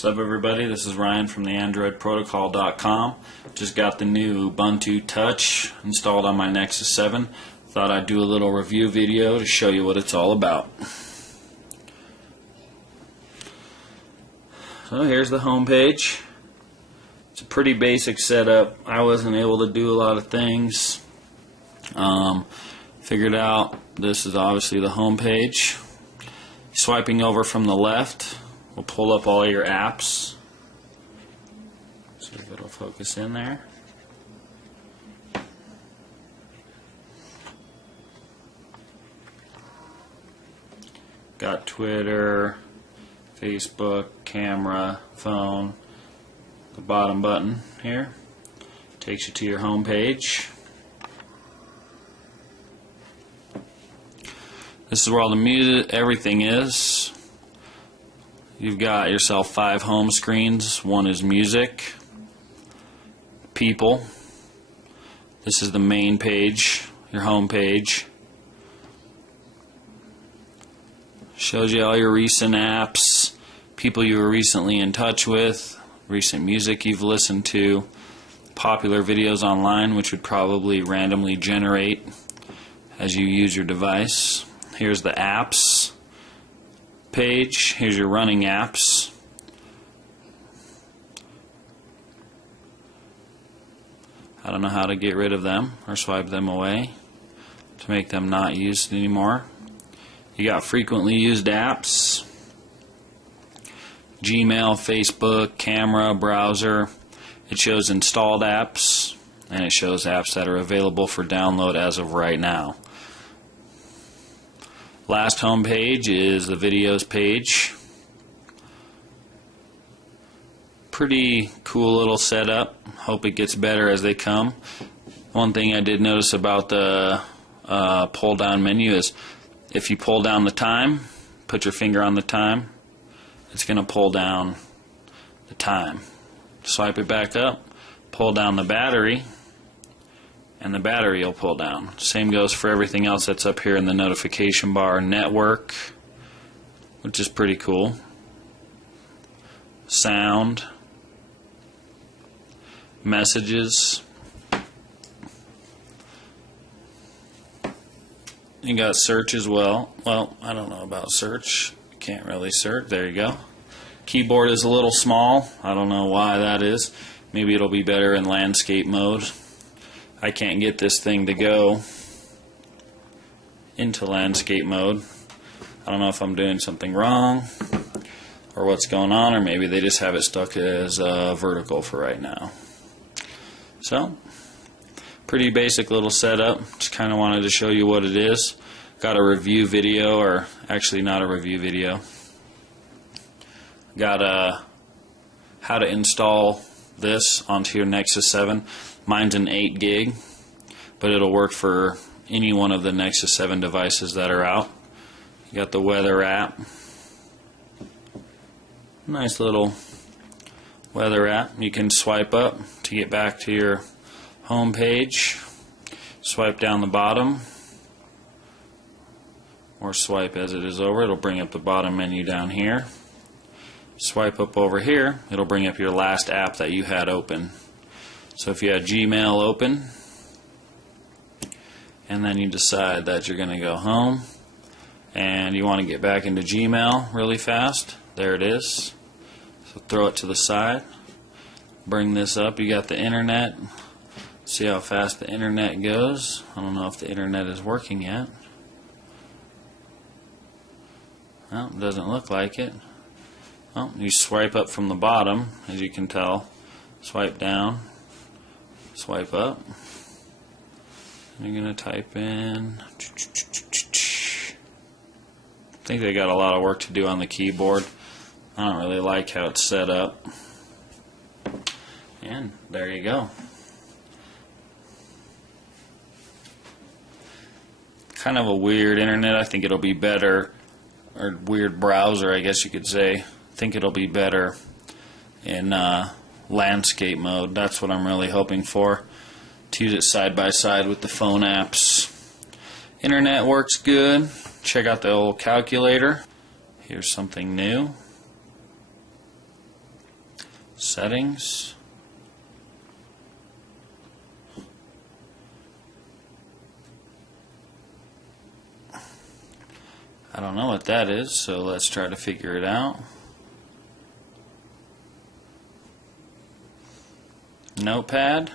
What's up, everybody? This is Ryan from the AndroidProtocol.com. Just got the new Ubuntu Touch installed on my Nexus 7. Thought I'd do a little review video to show you what it's all about. So here's the home page. It's a pretty basic setup. I wasn't able to do a lot of things. Figured out this is obviously the home page. Swiping over from the left will pull up all your apps. See if it'll focus in there. Got Twitter, Facebook, camera, phone. The bottom button here takes you to your home page. This is where all the music, everything is. You've got yourself 5 home screens. One is music, people. This is the main page, your home page. Shows you all your recent apps, people you were recently in touch with, recent music you've listened to, popular videos online, which would probably randomly generate as you use your device. Here's the apps page. Here's your running apps. I don't know how to get rid of them or swipe them away to make them not used anymore. You got frequently used apps, Gmail, Facebook, camera, browser. It shows installed apps, and it shows apps that are available for download as of right now. Last home page is the videos page. Pretty cool little setup. Hope it gets better as they come. One thing I did notice about the pull down menu is if you pull down the time, put your finger on the time, it's going to pull down the time. Swipe it back up, pull down the battery, and the battery will pull down. Same goes for everything else that's up here in the notification bar. Network, which is pretty cool. Sound, messages. You got search as well. Well, I don't know about search. Can't really search. There you go. Keyboard is a little small. I don't know why that is. Maybe it'll be better in landscape mode. I can't get this thing to go into landscape mode. I don't know if I'm doing something wrong or what's going on, or maybe they just have it stuck as vertical for right now. So, pretty basic little setup. Just kind of wanted to show you what it is. Got a review video, or actually not a review video. Got how to install this onto your Nexus 7. Mine's an 8 gig, but it'll work for any one of the Nexus 7 devices that are out. You got the weather app. Nice little weather app. You can swipe up to get back to your home page. Swipe down the bottom, or swipe as it is over. It'll bring up the bottom menu down here. Swipe up over here, it'll bring up your last app that you had open. So if you had Gmail open, and then you decide that you're going to go home, and you want to get back into Gmail really fast, there it is. So throw it to the side. Bring this up. You got the internet. See how fast the internet goes. I don't know if the internet is working yet. Well, it doesn't look like it. Well, you swipe up from the bottom, as you can tell. Swipe down. Swipe up. You're going to type in. I think they got a lot of work to do on the keyboard. I don't really like how it's set up. And there you go. Kind of a weird internet. I think it'll be better, or weird browser, I guess you could say. I think it'll be better in landscape mode. That's what I'm really hoping for, to use it side by side with the phone apps. Internet works good. Check out the old calculator. Here's something new. settings. I don't know what that is, so let's try to figure it out. Notepad.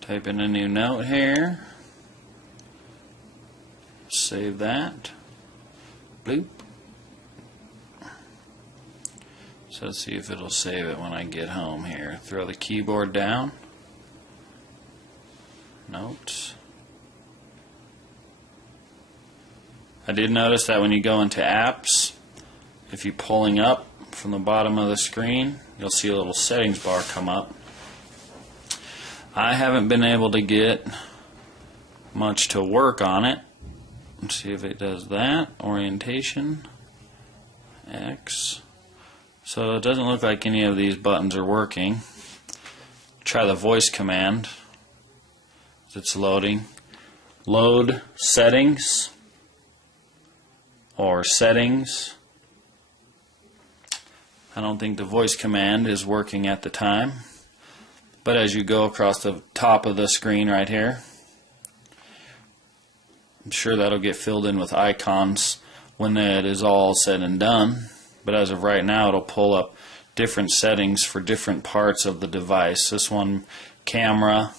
Type in a new note here. Save that. Bloop. So let's see if it'll save it when I get home here. Throw the keyboard down. Notes. I did notice that when you go into apps, if you're pulling up from the bottom of the screen, you'll see a little settings bar come up. I haven't been able to get much to work on it. Let's see if it does that. Orientation. X. So it doesn't look like any of these buttons are working. Try the voice command. It's loading. Load settings or settings. I don't think the voice command is working at the time. But as you go across the top of the screen right here, I'm sure that'll get filled in with icons when it is all said and done. But as of right now, it'll pull up different settings for different parts of the device. This one, camera.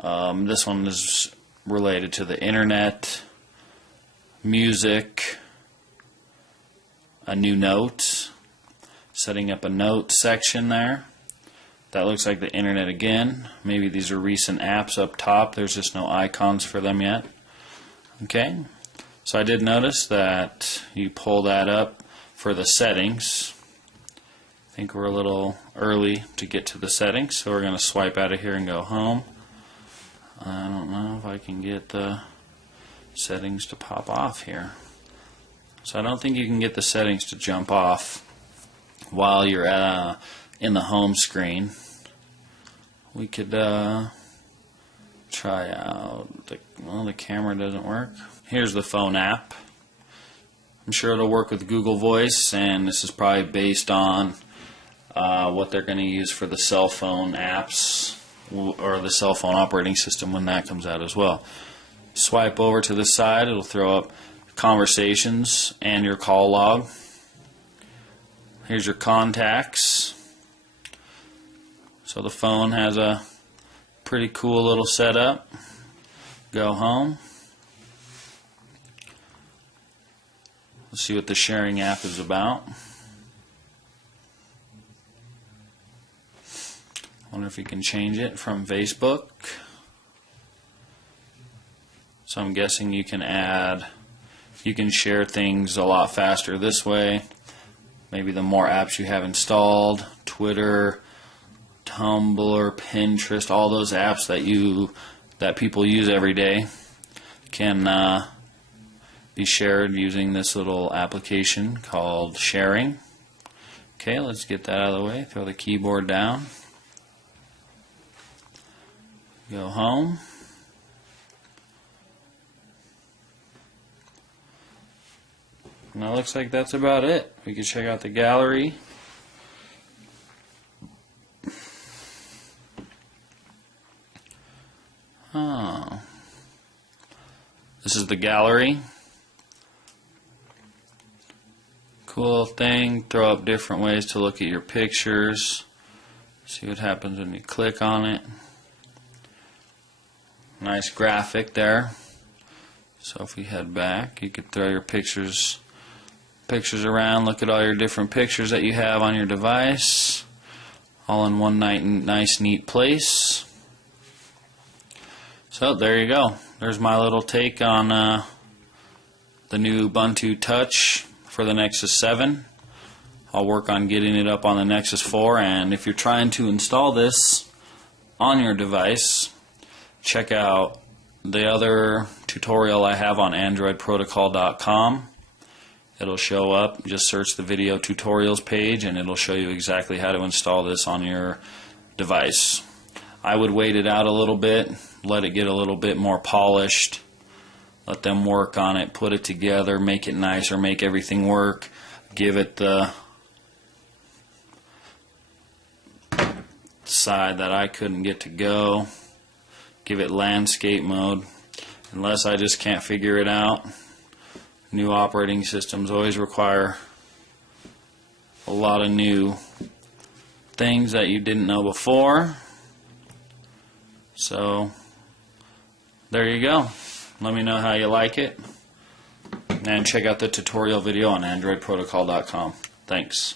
This one is related to the internet, music, a new note, setting up a note section there. That looks like the internet again. Maybe these are recent apps up top. There's just no icons for them yet. Okay, so I did notice that you pull that up for the settings. I think we're a little early to get to the settings, so we're going to swipe out of here and go home. I don't know if I can get the settings to pop off here. So I don't think you can get the settings to jump off while you're in the home screen. We could try out the camera doesn't work. Here's the phone app. I'm sure it'll work with Google Voice, and this is probably based on what they're going to use for the cell phone apps or the cell phone operating system when that comes out as well. Swipe over to the side, it'll throw up conversations and your call log. Here's your contacts. So the phone has a pretty cool little setup. Go home. Let's see what the sharing app is about. I wonder if you can change it from Facebook. So I'm guessing you can share things a lot faster this way. Maybe the more apps you have installed, Twitter, Tumblr, Pinterest, all those apps that people use every day can be shared using this little application called Sharing. Okay, let's get that out of the way. Throw the keyboard down. Go home. Now it looks like that's about it. We can check out the gallery. Oh. This is the gallery. Cool thing. Throw up different ways to look at your pictures. See what happens when you click on it. Nice graphic there. So if we head back, you could throw your pictures around, look at all your different pictures that you have on your device, all in one nice neat place. So there you go. There's my little take on the new Ubuntu Touch for the Nexus 7. I'll work on getting it up on the Nexus 4, and if you're trying to install this on your device, check out the other tutorial I have on AndroidProtocol.com. It'll show up. Just search the video tutorials page and it'll show you exactly how to install this on your device. I would wait it out a little bit, let it get a little bit more polished, let them work on it, put it together, make it nicer, make everything work, give it the side that I couldn't get to go, give it landscape mode. Unless I just can't figure it out. New operating systems always require a lot of new things that you didn't know before. So there you go. Let me know how you like it, and check out the tutorial video on AndroidProtocol.com. Thanks.